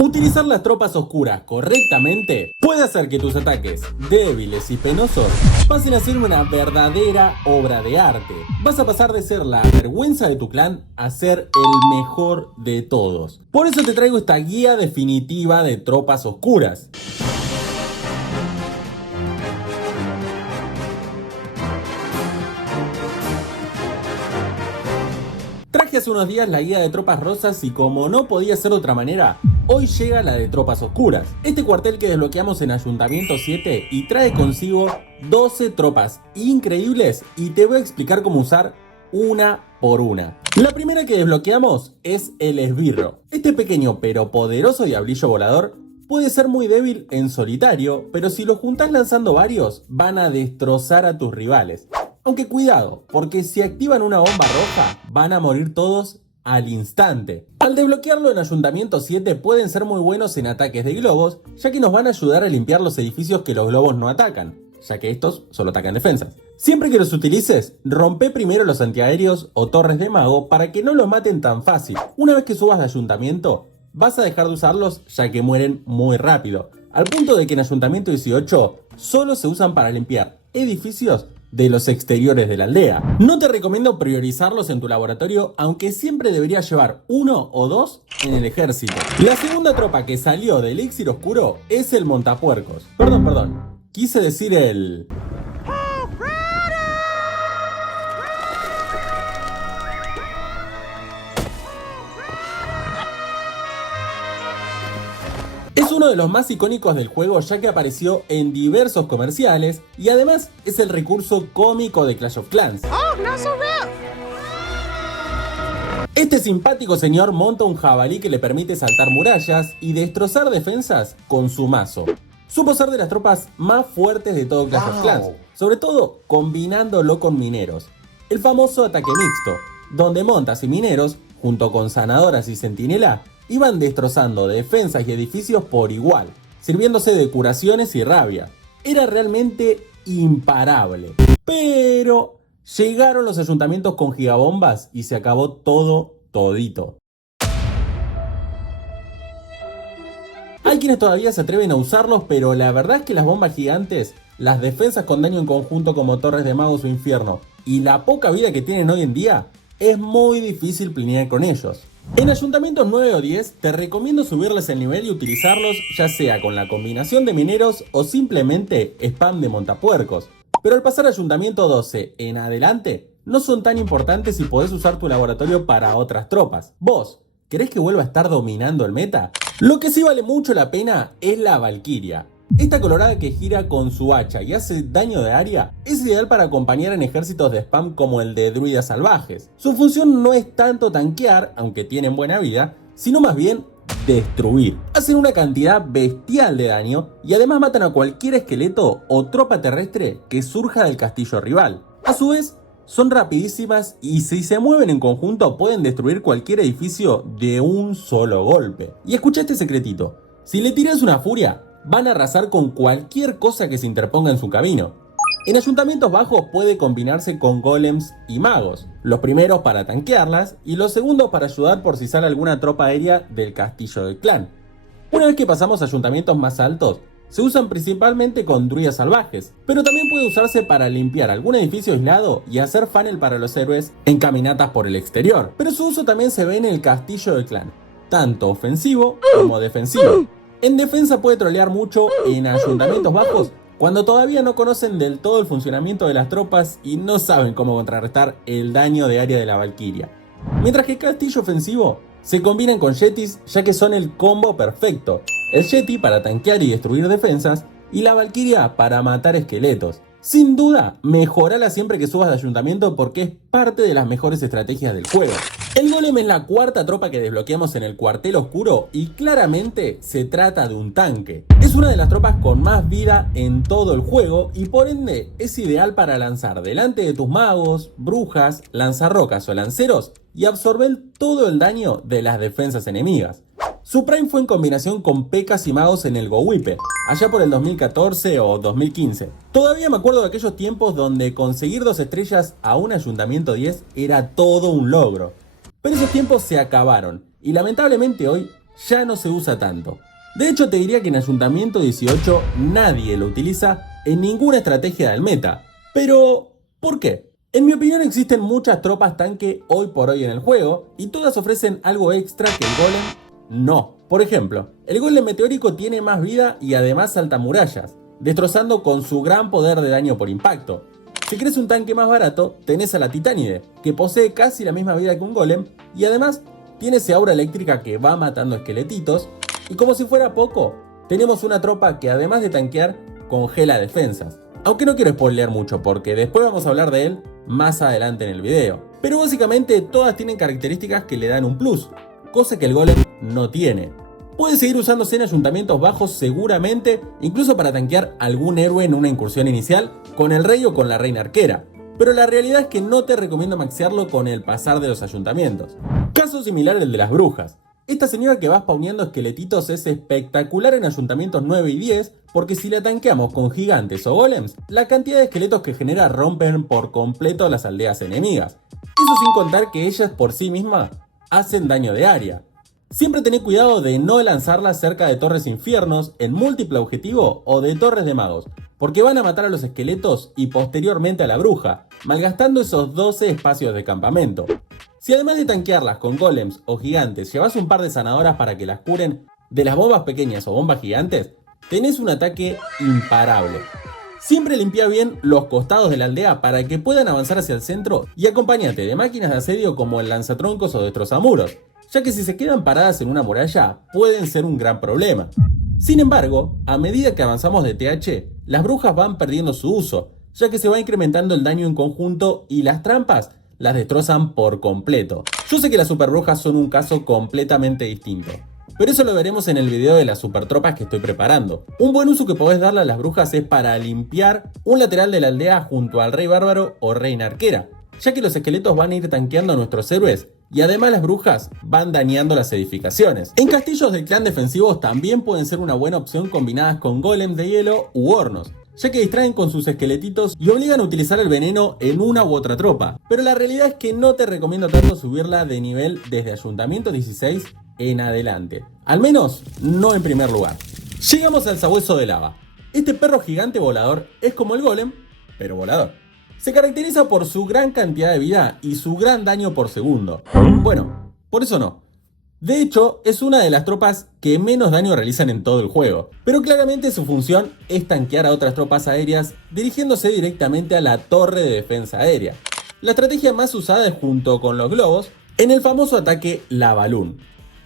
Utilizar las tropas oscuras correctamente puede hacer que tus ataques débiles y penosos pasen a ser una verdadera obra de arte. Vas a pasar de ser la vergüenza de tu clan a ser el mejor de todos. Por eso te traigo esta guía definitiva de tropas oscuras. Traje hace unos días la guía de tropas rosas y como no podía ser de otra manera, hoy llega la de tropas oscuras. Este cuartel que desbloqueamos en Ayuntamiento 7 y trae consigo 12 tropas increíbles y te voy a explicar cómo usar una por una. La primera que desbloqueamos es el esbirro. Este pequeño pero poderoso diablillo volador puede ser muy débil en solitario, pero si lo juntás lanzando varios, van a destrozar a tus rivales. Aunque cuidado, porque si activan una bomba roja, van a morir todos al instante. Al desbloquearlo en Ayuntamiento 7 pueden ser muy buenos en ataques de globos, ya que nos van a ayudar a limpiar los edificios que los globos no atacan, ya que estos solo atacan defensas. Siempre que los utilices, rompe primero los antiaéreos o torres de mago para que no los maten tan fácil. Una vez que subas de Ayuntamiento, vas a dejar de usarlos ya que mueren muy rápido, al punto de que en Ayuntamiento 18 solo se usan para limpiar edificios de los exteriores de la aldea. No te recomiendo priorizarlos en tu laboratorio, aunque siempre deberías llevar uno o dos en el ejército. La segunda tropa que salió del elixir oscuro es el montapuercos. Perdón, quise decir el... Es uno de los más icónicos del juego ya que apareció en diversos comerciales y además es el recurso cómico de Clash of Clans. Este simpático señor monta un jabalí que le permite saltar murallas y destrozar defensas con su mazo. Supo ser de las tropas más fuertes de todo Clash of Clans, sobre todo combinándolo con mineros. El famoso ataque mixto, donde montas y mineros, junto con sanadoras y centinela, iban destrozando defensas y edificios por igual, sirviéndose de curaciones y rabia. Era realmente imparable. Pero llegaron los ayuntamientos con gigabombas y se acabó todito. Hay quienes todavía se atreven a usarlos, pero la verdad es que las bombas gigantes, las defensas con daño en conjunto como torres de magos o infierno y la poca vida que tienen hoy en día, es muy difícil plinear con ellos. En Ayuntamientos 9 o 10 te recomiendo subirles el nivel y utilizarlos ya sea con la combinación de mineros o simplemente spam de montapuercos. Pero al pasar a Ayuntamiento 12 en adelante no son tan importantes y podés usar tu laboratorio para otras tropas. ¿Vos querés que vuelva a estar dominando el meta? Lo que sí vale mucho la pena es la Valkyria. Esta colorada que gira con su hacha y hace daño de área es ideal para acompañar en ejércitos de spam como el de druidas salvajes. Su función no es tanto tanquear, aunque tienen buena vida, sino más bien destruir. Hacen una cantidad bestial de daño y además matan a cualquier esqueleto o tropa terrestre que surja del castillo rival. A su vez, son rapidísimas y si se mueven en conjunto pueden destruir cualquier edificio de un solo golpe. Y escucha este secretito, si le tiras una furia, van a arrasar con cualquier cosa que se interponga en su camino. En ayuntamientos bajos puede combinarse con golems y magos, los primeros para tanquearlas y los segundos para ayudar por si sale alguna tropa aérea del castillo del clan. Una vez que pasamos a ayuntamientos más altos, se usan principalmente con druidas salvajes, pero también puede usarse para limpiar algún edificio aislado y hacer funnel para los héroes en caminatas por el exterior. Pero su uso también se ve en el castillo del clan, tanto ofensivo como defensivo. En defensa puede trolear mucho en ayuntamientos bajos cuando todavía no conocen del todo el funcionamiento de las tropas y no saben cómo contrarrestar el daño de área de la Valkyria. Mientras que el castillo ofensivo se combinan con Yetis ya que son el combo perfecto. El Yeti para tanquear y destruir defensas y la Valkyria para matar esqueletos. Sin duda, mejorala siempre que subas de ayuntamiento porque es parte de las mejores estrategias del juego. El golem es la cuarta tropa que desbloqueamos en el cuartel oscuro y claramente se trata de un tanque. Es una de las tropas con más vida en todo el juego y por ende es ideal para lanzar delante de tus magos, brujas, lanzarrocas o lanceros y absorber todo el daño de las defensas enemigas. Su prime fue en combinación con pecas y magos en el GoWipe, allá por el 2014 o 2015. Todavía me acuerdo de aquellos tiempos donde conseguir 2 estrellas a un ayuntamiento 10 era todo un logro. Pero esos tiempos se acabaron y lamentablemente hoy ya no se usa tanto. De hecho, te diría que en Ayuntamiento 18 nadie lo utiliza en ninguna estrategia del meta. Pero, ¿por qué? En mi opinión existen muchas tropas tanque hoy por hoy en el juego y todas ofrecen algo extra que el golem no. Por ejemplo, el golem meteórico tiene más vida y además salta murallas, destrozando con su gran poder de daño por impacto. Si querés un tanque más barato, tenés a la Titánide, que posee casi la misma vida que un golem y además tiene ese aura eléctrica que va matando esqueletitos. Y como si fuera poco, tenemos una tropa que además de tanquear, congela defensas. Aunque no quiero spoilear mucho porque después vamos a hablar de él más adelante en el video. Pero básicamente todas tienen características que le dan un plus, cosa que el golem no tiene. Puede seguir usándose en ayuntamientos bajos seguramente, incluso para tanquear algún héroe en una incursión inicial con el rey o con la reina arquera. Pero la realidad es que no te recomiendo maxearlo con el pasar de los ayuntamientos. Caso similar al de las brujas. Esta señora que va spawneando esqueletitos es espectacular en ayuntamientos 9 y 10 porque si la tanqueamos con gigantes o golems, la cantidad de esqueletos que genera rompen por completo las aldeas enemigas. Eso sin contar que ellas por sí mismas hacen daño de área. Siempre tened cuidado de no lanzarlas cerca de torres infiernos en múltiple objetivo o de torres de magos, porque van a matar a los esqueletos y posteriormente a la bruja, malgastando esos 12 espacios de campamento. Si además de tanquearlas con golems o gigantes llevas un par de sanadoras para que las curen de las bombas pequeñas o bombas gigantes, tenés un ataque imparable. Siempre limpia bien los costados de la aldea para que puedan avanzar hacia el centro y acompáñate de máquinas de asedio como el lanzatroncos o destrozamuros, ya que si se quedan paradas en una muralla pueden ser un gran problema. Sin embargo, a medida que avanzamos de TH, las brujas van perdiendo su uso, ya que se va incrementando el daño en conjunto y las trampas las destrozan por completo. Yo sé que las superbrujas son un caso completamente distinto, pero eso lo veremos en el video de las supertropas que estoy preparando. Un buen uso que podés darle a las brujas es para limpiar un lateral de la aldea junto al rey bárbaro o reina arquera, ya que los esqueletos van a ir tanqueando a nuestros héroes y además las brujas van dañando las edificaciones. En castillos del clan defensivos también pueden ser una buena opción combinadas con golems de hielo u hornos, ya que distraen con sus esqueletitos y obligan a utilizar el veneno en una u otra tropa. Pero la realidad es que no te recomiendo tanto subirla de nivel desde Ayuntamiento 16 en adelante. Al menos no en primer lugar. Llegamos al sabueso de lava. Este perro gigante volador es como el golem, pero volador. Se caracteriza por su gran cantidad de vida y su gran daño por segundo. Bueno, por eso no. De hecho, es una de las tropas que menos daño realizan en todo el juego, pero claramente su función es tanquear a otras tropas aéreas dirigiéndose directamente a la torre de defensa aérea. La estrategia más usada es junto con los globos en el famoso ataque Lavaloon.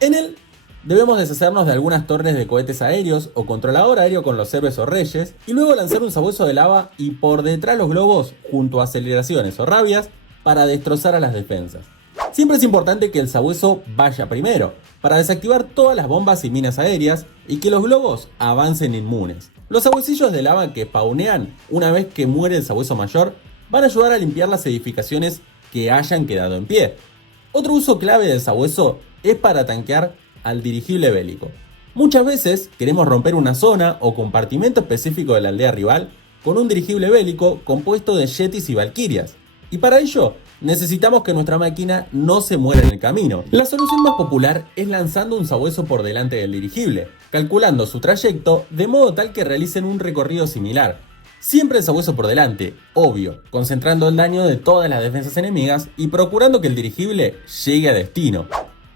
En él debemos deshacernos de algunas torres de cohetes aéreos o controlador aéreo con los héroes o reyes y luego lanzar un sabueso de lava y por detrás los globos junto a aceleraciones o rabias para destrozar a las defensas. Siempre es importante que el sabueso vaya primero, para desactivar todas las bombas y minas aéreas y que los globos avancen inmunes. Los sabuesillos de lava que spawnean una vez que muere el sabueso mayor van a ayudar a limpiar las edificaciones que hayan quedado en pie. Otro uso clave del sabueso es para tanquear al dirigible bélico. Muchas veces queremos romper una zona o compartimento específico de la aldea rival con un dirigible bélico compuesto de yetis y valquirias, y para ello necesitamos que nuestra máquina no se muera en el camino. La solución más popular es lanzando un sabueso por delante del dirigible, calculando su trayecto de modo tal que realicen un recorrido similar. Siempre el sabueso por delante, obvio, concentrando el daño de todas las defensas enemigas y procurando que el dirigible llegue a destino.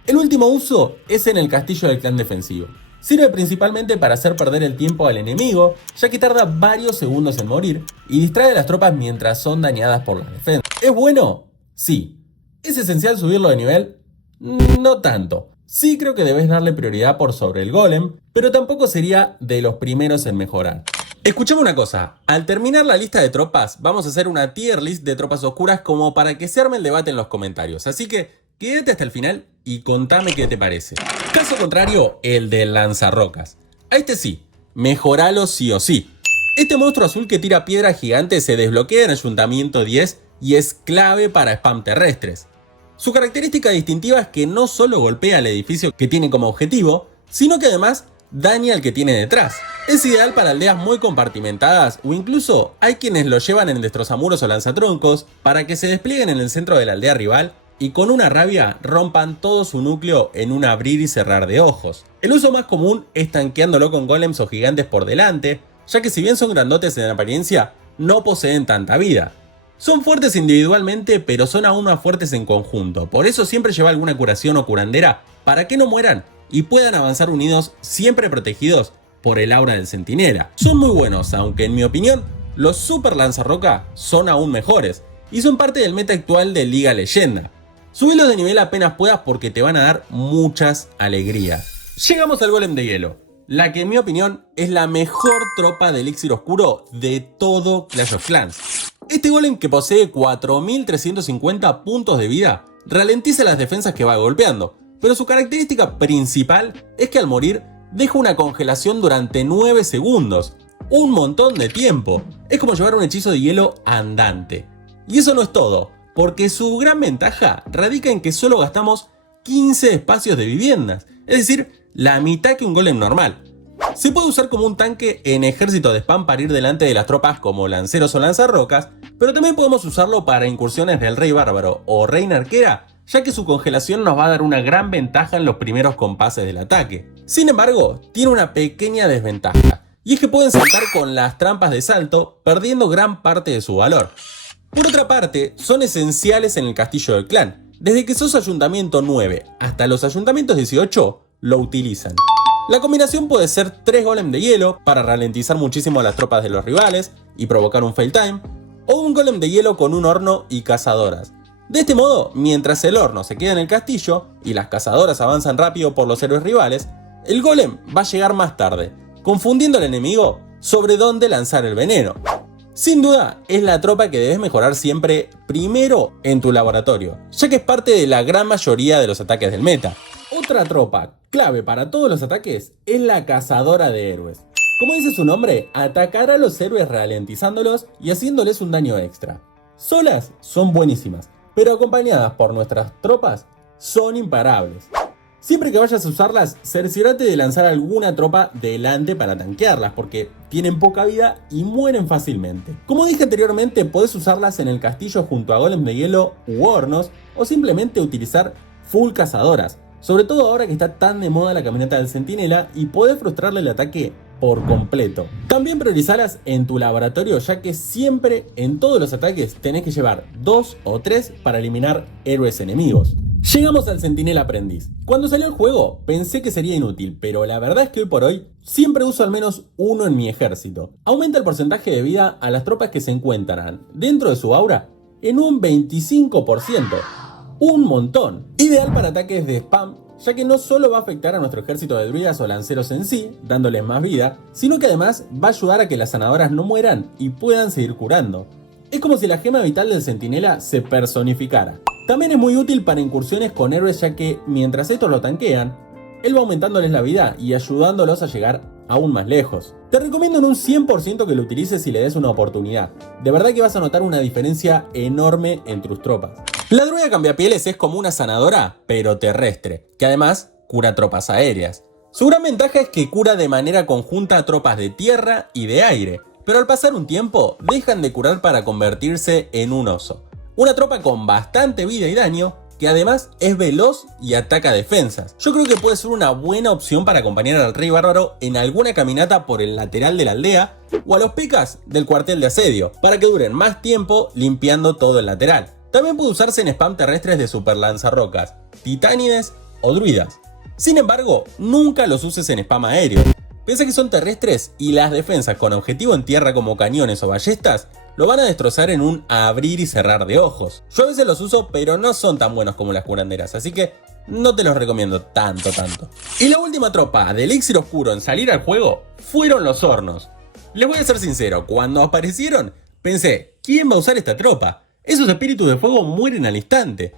El último uso es en el castillo del clan defensivo. Sirve principalmente para hacer perder el tiempo al enemigo, ya que tarda varios segundos en morir y distrae a las tropas mientras son dañadas por las defensas. ¿Es bueno? Sí. ¿Es esencial subirlo de nivel? No tanto. Sí creo que debes darle prioridad por sobre el golem, pero tampoco sería de los primeros en mejorar. Escuchame una cosa, al terminar la lista de tropas vamos a hacer una tier list de tropas oscuras como para que se arme el debate en los comentarios, así que quédate hasta el final y contame qué te parece. Caso contrario, el del lanzarrocas. A este sí, mejoralo sí o sí. Este monstruo azul que tira piedras gigantes se desbloquea en Ayuntamiento 10 y es clave para spam terrestres. Su característica distintiva es que no solo golpea el edificio que tiene como objetivo, sino que además daña al que tiene detrás. Es ideal para aldeas muy compartimentadas o incluso hay quienes lo llevan en destrozamuros o lanzatroncos para que se desplieguen en el centro de la aldea rival y con una rabia rompan todo su núcleo en un abrir y cerrar de ojos. El uso más común es tanqueándolo con golems o gigantes por delante, ya que si bien son grandotes en apariencia, no poseen tanta vida. Son fuertes individualmente, pero son aún más fuertes en conjunto, por eso siempre lleva alguna curación o curandera para que no mueran y puedan avanzar unidos, siempre protegidos por el aura del centinela. Son muy buenos, aunque en mi opinión, los super lanzarroca son aún mejores, y son parte del meta actual de Liga Leyenda. Subilos de nivel apenas puedas porque te van a dar muchas alegrías. Llegamos al golem de hielo, la que en mi opinión es la mejor tropa de elixir oscuro de todo Clash of Clans. Este golem, que posee 4350 puntos de vida, ralentiza las defensas que va golpeando, pero su característica principal es que al morir deja una congelación durante 9 segundos, un montón de tiempo. Es como llevar un hechizo de hielo andante. Y eso no es todo, porque su gran ventaja radica en que solo gastamos 15 espacios de viviendas, es decir, la mitad que un golem normal. Se puede usar como un tanque en ejército de spam para ir delante de las tropas como lanceros o lanzarrocas, pero también podemos usarlo para incursiones del rey bárbaro o reina arquera, ya que su congelación nos va a dar una gran ventaja en los primeros compases del ataque. Sin embargo, tiene una pequeña desventaja, y es que pueden saltar con las trampas de salto, perdiendo gran parte de su valor. Por otra parte, son esenciales en el castillo del clan. Desde que sos ayuntamiento 9 hasta los ayuntamientos 18, lo utilizan. La combinación puede ser 3 golem de hielo para ralentizar muchísimo a las tropas de los rivales y provocar un fail time, o un golem de hielo con un horno y cazadoras. De este modo, mientras el horno se queda en el castillo y las cazadoras avanzan rápido por los héroes rivales, el golem va a llegar más tarde, confundiendo al enemigo sobre dónde lanzar el veneno. Sin duda, es la tropa que debes mejorar siempre primero en tu laboratorio, ya que es parte de la gran mayoría de los ataques del meta. Otra tropa clave para todos los ataques es la cazadora de héroes. Como dice su nombre, atacará a los héroes ralentizándolos y haciéndoles un daño extra. Solas son buenísimas, pero acompañadas por nuestras tropas son imparables. Siempre que vayas a usarlas, cerciórate de lanzar alguna tropa delante para tanquearlas, porque tienen poca vida y mueren fácilmente. Como dije anteriormente, podés usarlas en el castillo junto a golems de hielo u hornos, o simplemente utilizar full cazadoras, sobre todo ahora que está tan de moda la caminata del centinela y podés frustrarle el ataque por completo. También priorizalas en tu laboratorio, ya que siempre en todos los ataques tenés que llevar 2 o 3 para eliminar héroes enemigos. Llegamos al Centinela Aprendiz. Cuando salió el juego pensé que sería inútil, pero la verdad es que hoy por hoy siempre uso al menos uno en mi ejército. Aumenta el porcentaje de vida a las tropas que se encuentran dentro de su aura en un 25%. Un montón. Ideal para ataques de spam, ya que no solo va a afectar a nuestro ejército de druidas o lanceros en sí, dándoles más vida, sino que además va a ayudar a que las sanadoras no mueran y puedan seguir curando. Es como si la gema vital del centinela se personificara. También es muy útil para incursiones con héroes, ya que mientras estos lo tanquean, él va aumentándoles la vida y ayudándolos a llegar aún más lejos. Te recomiendo en un 100% que lo utilices y le des una oportunidad. De verdad que vas a notar una diferencia enorme en tus tropas. La druida cambiapieles es como una sanadora, pero terrestre, que además cura tropas aéreas. Su gran ventaja es que cura de manera conjunta a tropas de tierra y de aire, pero al pasar un tiempo dejan de curar para convertirse en un oso. Una tropa con bastante vida y daño, que además es veloz y ataca defensas. Yo creo que puede ser una buena opción para acompañar al rey bárbaro en alguna caminata por el lateral de la aldea o a los picas del cuartel de asedio, para que duren más tiempo limpiando todo el lateral. También puede usarse en spam terrestres de super lanzarrocas, titánides o druidas. Sin embargo, nunca los uses en spam aéreo. Piensa que son terrestres y las defensas con objetivo en tierra como cañones o ballestas lo van a destrozar en un abrir y cerrar de ojos. Yo a veces los uso, pero no son tan buenos como las curanderas, así que no te los recomiendo tanto. Y la última tropa de elixir oscuro en salir al juego fueron los hornos. Les voy a ser sincero, cuando aparecieron pensé, ¿quién va a usar esta tropa? Esos espíritus de fuego mueren al instante.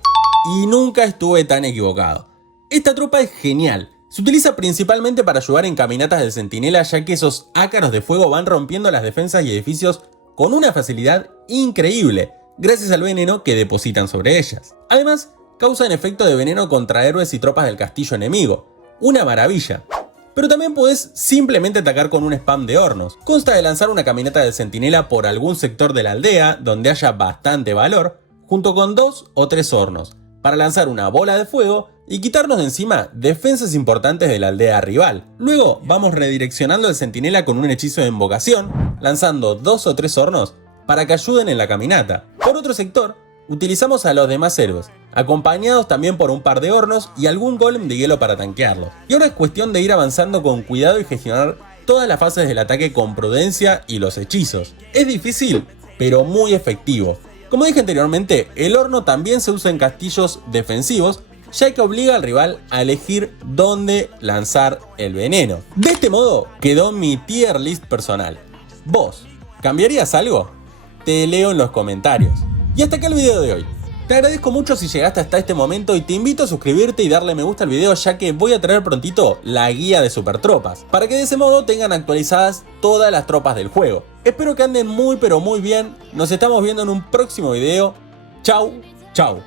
Y nunca estuve tan equivocado. Esta tropa es genial. Se utiliza principalmente para ayudar en caminatas del centinela, ya que esos ácaros de fuego van rompiendo las defensas y edificios con una facilidad increíble, gracias al veneno que depositan sobre ellas. Además, causan efecto de veneno contra héroes y tropas del castillo enemigo. Una maravilla. Pero también podés simplemente atacar con un spam de hornos. Consta de lanzar una caminata del centinela por algún sector de la aldea donde haya bastante valor, junto con 2 o 3 hornos, para lanzar una bola de fuego y quitarnos de encima defensas importantes de la aldea rival. Luego vamos redireccionando al centinela con un hechizo de invocación, lanzando 2 o 3 hornos para que ayuden en la caminata. Por otro sector, utilizamos a los demás héroes, acompañados también por un par de hornos y algún golem de hielo para tanquearlos. Y ahora es cuestión de ir avanzando con cuidado y gestionar todas las fases del ataque con prudencia y los hechizos. Es difícil, pero muy efectivo. Como dije anteriormente, el horno también se usa en castillos defensivos, ya que obliga al rival a elegir dónde lanzar el veneno. De este modo quedó mi tier list personal. ¿Vos cambiarías algo? Te leo en los comentarios. Y hasta acá el video de hoy. Te agradezco mucho si llegaste hasta este momento y te invito a suscribirte y darle me gusta al video, ya que voy a traer prontito la guía de super tropas, para que de ese modo tengan actualizadas todas las tropas del juego. Espero que anden muy pero muy bien, nos estamos viendo en un próximo video. Chau, chau.